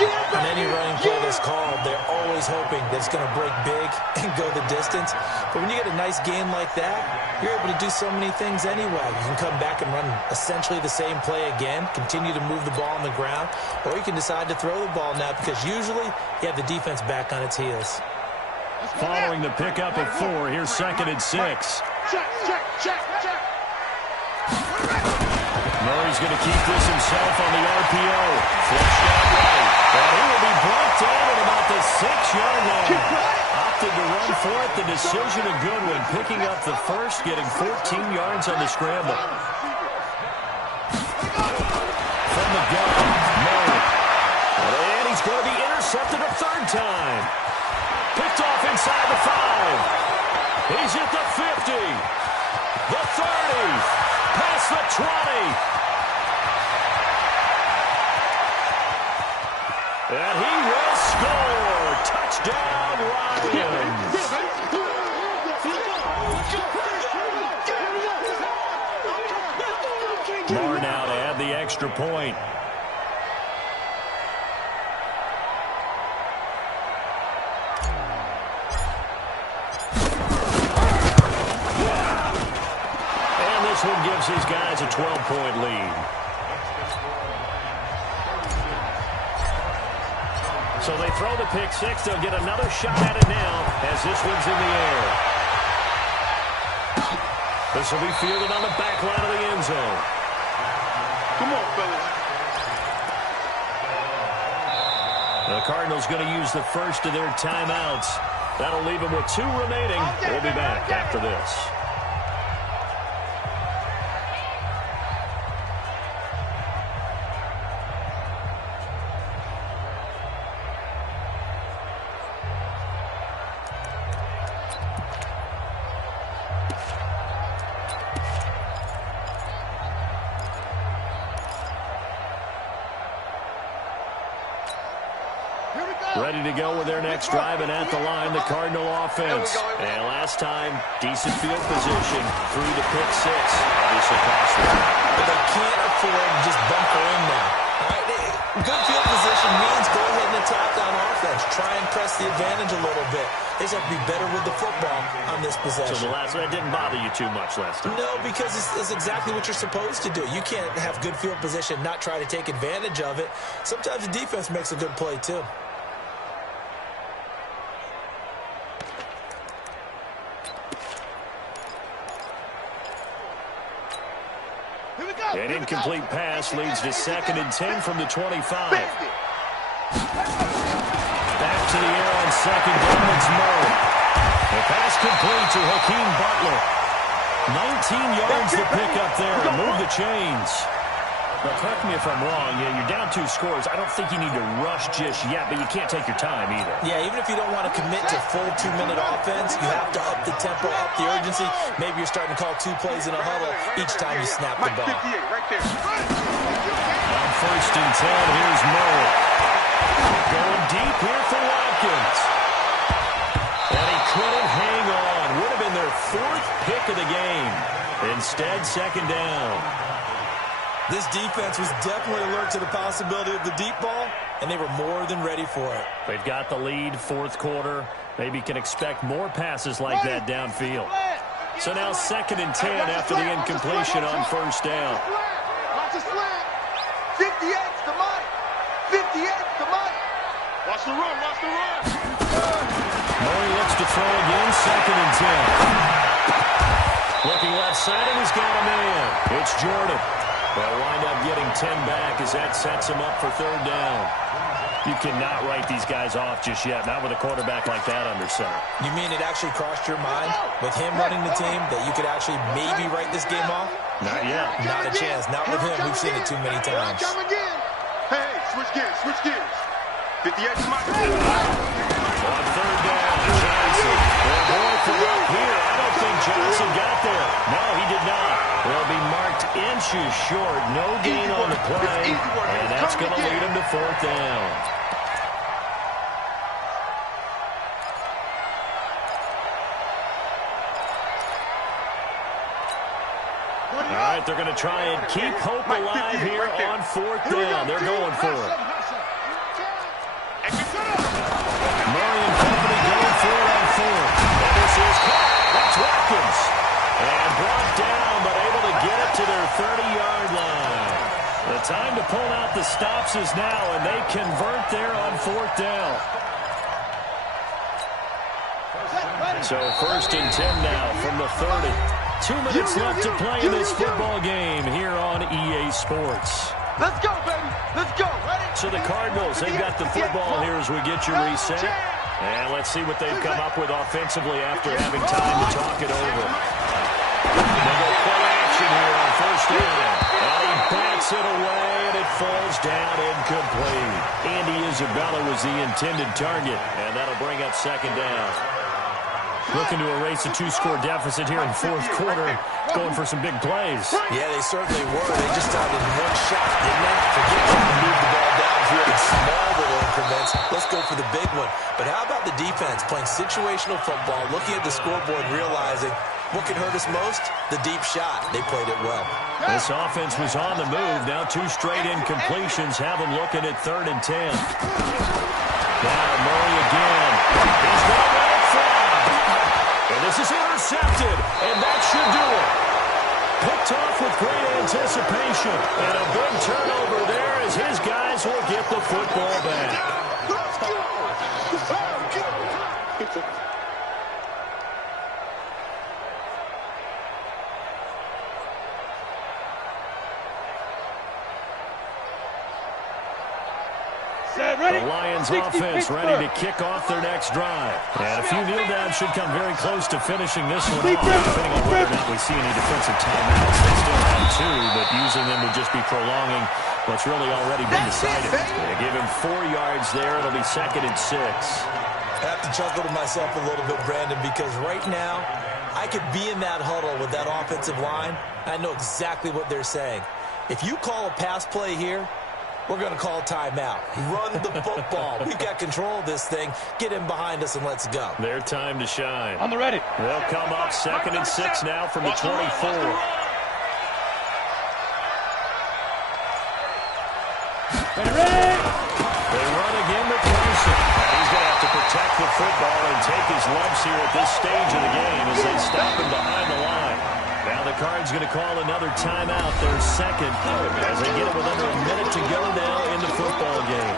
On any running play that's called, they're always hoping that it's going to break big and go the distance. But when you get a nice game like that, you're able to do so many things anyway. You can come back and run essentially the same play again, continue to move the ball on the ground, or you can decide to throw the ball now because usually you have the defense back on its heels. Following the pickup of 4, here's 2nd and 6. Murray's going to keep this himself on the RPO. Flushed out right. And he will be brought down at about the 6-yard line. Opted to run for it. The decision a good one. Picking up the first, getting 14 yards on the scramble. From the gun, Murray. And he's going to be intercepted a 3rd time. Picked off inside the 5. He's at the 50. The 30. Past the 20. And he will score. Touchdown, Lions. Moore now to add the extra point. And this one gives these guys a 12-point lead. So they throw the pick 6. They'll get another shot at it now as this one's in the air. This will be fielded on the back line of the end zone. Come on, fellas. The Cardinals going to use the first of their timeouts. That'll leave him with 2 remaining. We'll be back after this. Ready to go with their next drive, and at the line, the Cardinal offense. And last time, decent field position through the pick 6. Obviously costly. But they can't afford to just bunker in now. All right? Good field position means go ahead and attack on offense. Try and press the advantage a little bit. They just have to be better with the football on this possession. So the last one didn't bother you too much last time? No, because it's exactly what you're supposed to do. You can't have good field position, not try to take advantage of it. Sometimes the defense makes a good play, too. An incomplete pass leads to 2nd and 10 from the 25. Back to the air on 2nd down. It's Murray. The pass complete to Hakeem Butler. 19 yards to pick up there to move the chains. Now, correct me if I'm wrong. Yeah, you're down 2 scores. I don't think you need to rush just yet, but you can't take your time either. Yeah, even if you don't want to commit to full 2-minute offense, you have to up the tempo, up the urgency. Maybe you're starting to call 2 plays in a huddle each time you snap the ball. On 1st and 10, here's Murray. Going deep here for Watkins. And he couldn't hang on. Would have been their 4th pick of the game. Instead, 2nd down. This defense was definitely alert to the possibility of the deep ball, and they were more than ready for it. They've got the lead, 4th quarter. Maybe can expect more passes like that downfield. So now 2nd and 10 after the incompletion on 1st down. Watch the slant. 58's the money. 58's the money. Watch the run. Watch the run. Murray looks to throw again, 2nd and 10. Looking left side, and he's got a man. It's Jordan. They'll wind up getting 10 back as that sets him up for 3rd down. You cannot write these guys off just yet, not with a quarterback like that under center. You mean it actually crossed your mind with him running the team that you could actually maybe write this game off? Not yet. Not a chance. Not with him. We've seen it too many times. Hey, switch gears, switch gears. 58's my On 3rd down, Johnson. They're going for up here. I don't think Johnson got there. No, he did not. They'll be marked inches short. No gain on the play. And that's going to lead him to 4th down. All right, they're going to try and keep hope alive here on 4th down. They're going for it. Murray and company going for it on 4th. And this is caught. That's Watkins. And brought down, but able to get it to their 30-yard line. The time to pull out the stops is now, and they convert there on 4th down. So 1st and 10 now from the 30. 2 minutes left to play in this football game here on EA Sports. Let's go, baby. Let's go. Ready? So the Cardinals, they've got the football here as we get you reset. And let's see what they've come up with offensively after having time to talk it over. They go play action here on 1st down. And he bats it away, and it falls down incomplete. Andy Isabella was the intended target, and that'll bring up 2nd down. Looking to erase a 2-score deficit here in 4th quarter, going for some big plays. Yeah, they certainly were. They just started in one shot, didn't they? Forget trying to move the ball downfield in small little increments. Let's go for the big one. But how about the defense playing situational football, looking at the scoreboard, realizing what can hurt us most? The deep shot. They played it well. This offense was on the move. Now 2 straight incompletions have them looking at 3rd and 10. Now Murray again. He's going to let it fly. And this is intercepted, and that should do it. Picked off with great anticipation. And a big turnover there as his guys will get the football back. The Lions offense ready to kick off their next drive. And a few kneel downs should come very close to finishing this one off. Depending on whether or not we see any defensive timeouts, they still have 2, but using them would just be prolonging what's really already been decided. They give him 4 yards there. It'll be 2nd and 6. I have to chuckle to myself a little bit, Brandon, because right now I could be in that huddle with that offensive line. I know exactly what they're saying. If you call a pass play here, we're going to call a timeout. Run the football. We've got control of this thing. Get him behind us and let's go. Their time to shine. On the ready. They'll come up 2nd and 6 now from the 24. Ready. They run again with Carson. And he's going to have to protect the football and take his lumps here at this stage of the game as they stop him behind the line. Now the Cards going to call another timeout, their 2nd, as they get it with under a minute to go now in the football game.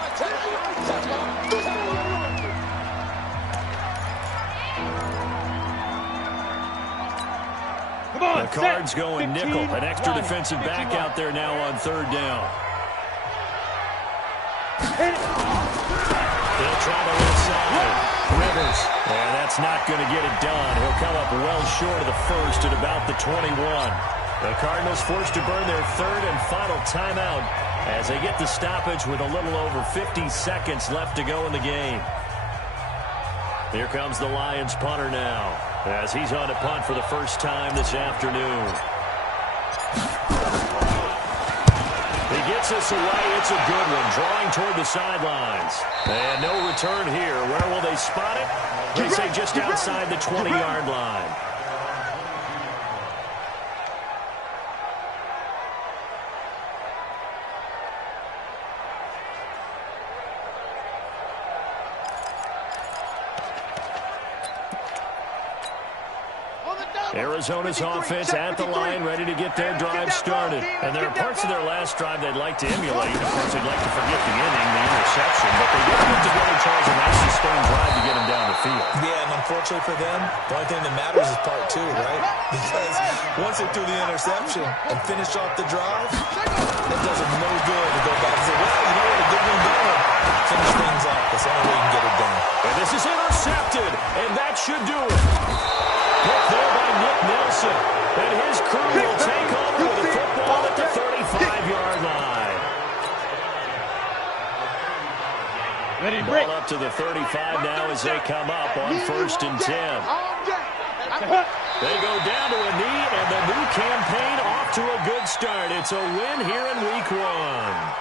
The Cards going nickel, an extra defensive back out there now on 3rd down. They'll try the left side. Rivers. And that's not going to get it done. He'll come up well short of the 1st at about the 21. The Cardinals forced to burn their 3rd and final timeout as they get the stoppage with a little over 50 seconds left to go in the game. Here comes the Lions punter now as he's on to punt for the first time this afternoon. He gets us away. It's a good one. Drawing toward the sidelines. And no return here. Where will they spot it? They say just outside the 20-yard line. Arizona's offense at the line, ready to get their drive started. And there are parts of their last drive they'd like to emulate. Of course, they'd like to forget the inning, the interception, but they did put together, Charles, a nice sustained drive to get them down the field. Yeah, and unfortunately for them, the only thing that matters is part 2, right? Because once they threw the interception and finished off the drive, it does them no good to go back and say, well, you know what, a good one going. Finish things off. That's the only way you can get it done. And this is intercepted, and that should do it. Hit there by Nick Nelson. And his crew will take over with the football at the 35-yard line. Ready, Ball up to the 35 now as they come up on 1st and 10. They go down to a knee, and the new campaign off to a good start. It's a win here in Week 1.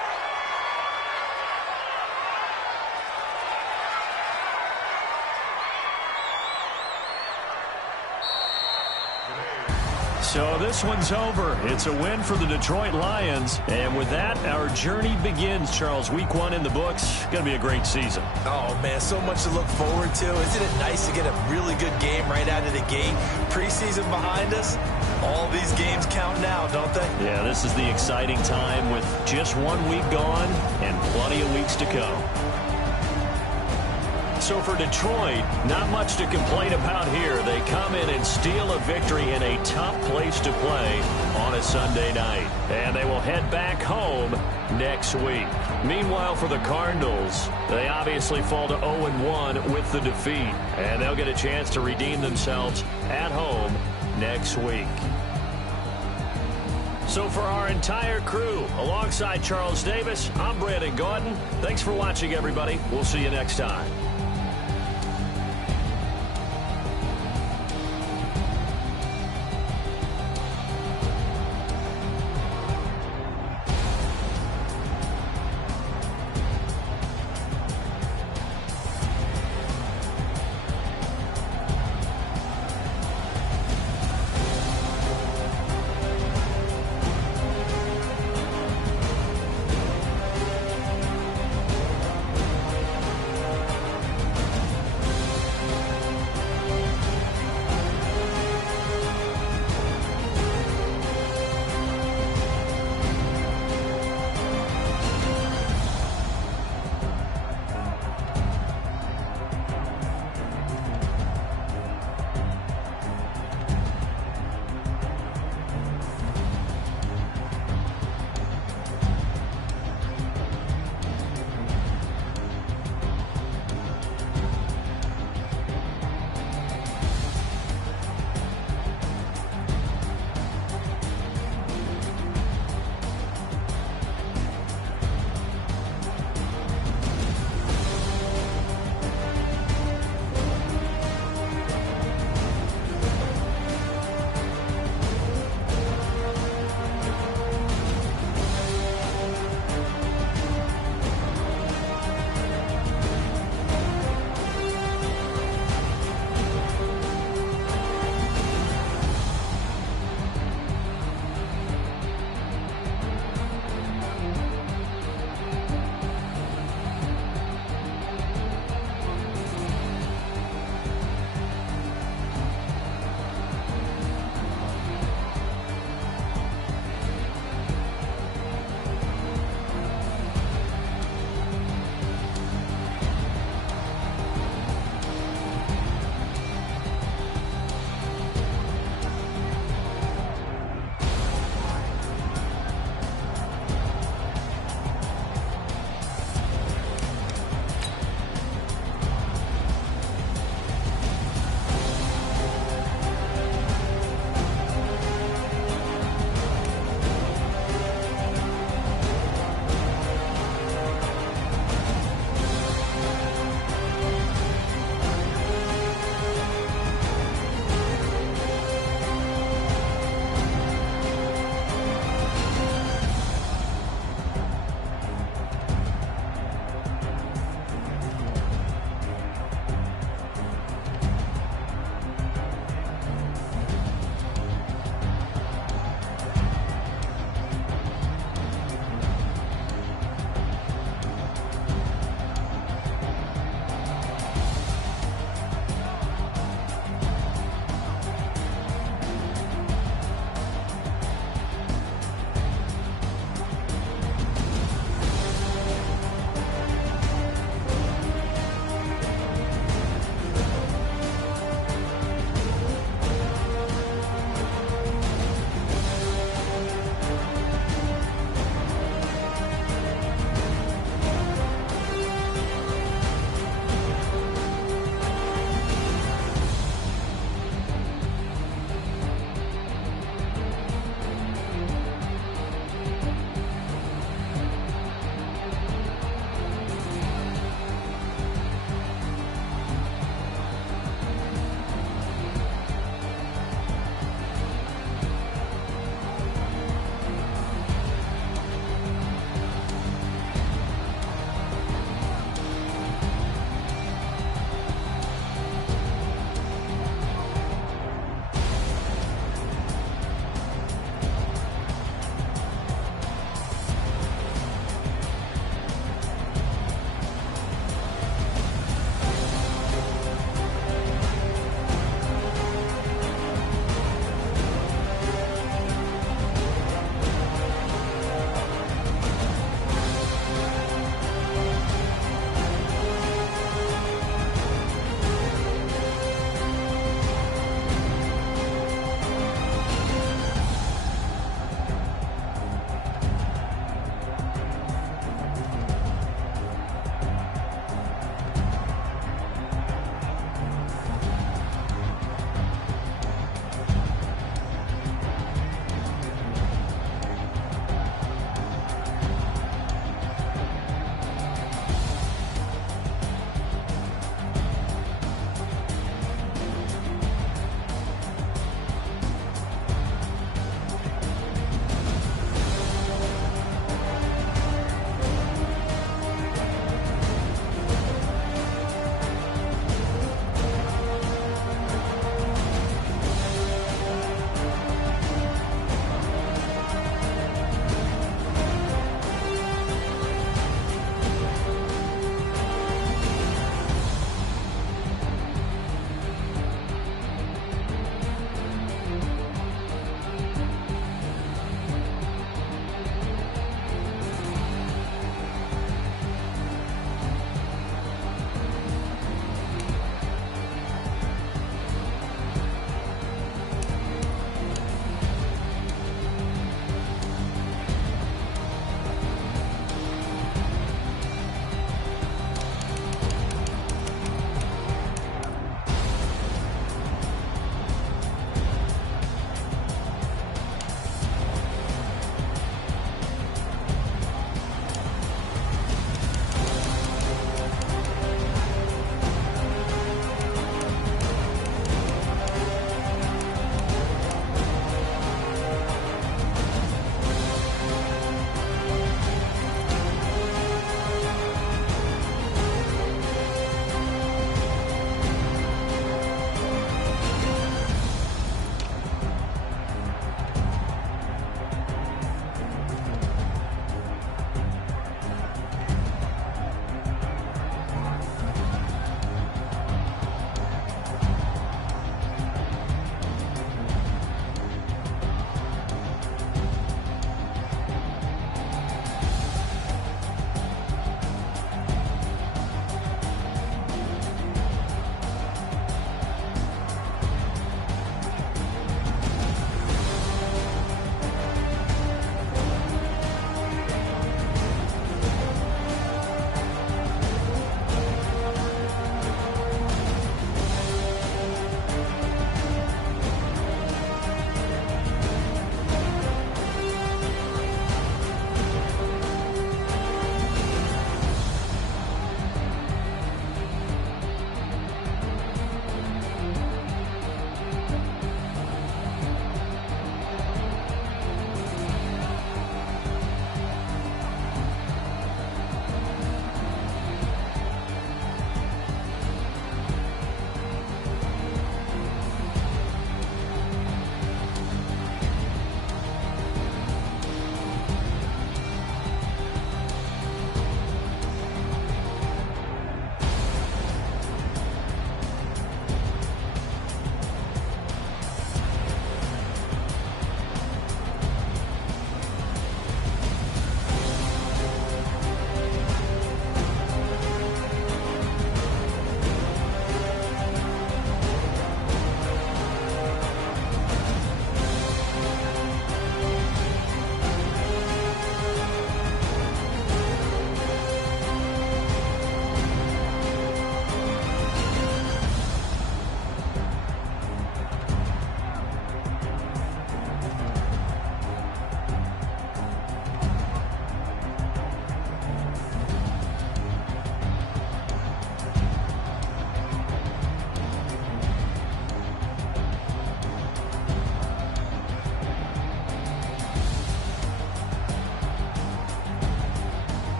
So this one's over. It's a win for the Detroit Lions. And with that, our journey begins, Charles. Week 1 in the books. Going to be a great season. Oh, man, so much to look forward to. Isn't it nice to get a really good game right out of the gate? Preseason behind us. All these games count now, don't they? Yeah, this is the exciting time with just 1 week gone and plenty of weeks to come. So for Detroit, not much to complain about here. They come in and steal a victory in a tough place to play on a Sunday night. And they will head back home next week. Meanwhile, for the Cardinals, they obviously fall to 0-1 with the defeat. And they'll get a chance to redeem themselves at home next week. So for our entire crew, alongside Charles Davis, I'm Brandon Gaudin. Thanks for watching, everybody. We'll see you next time.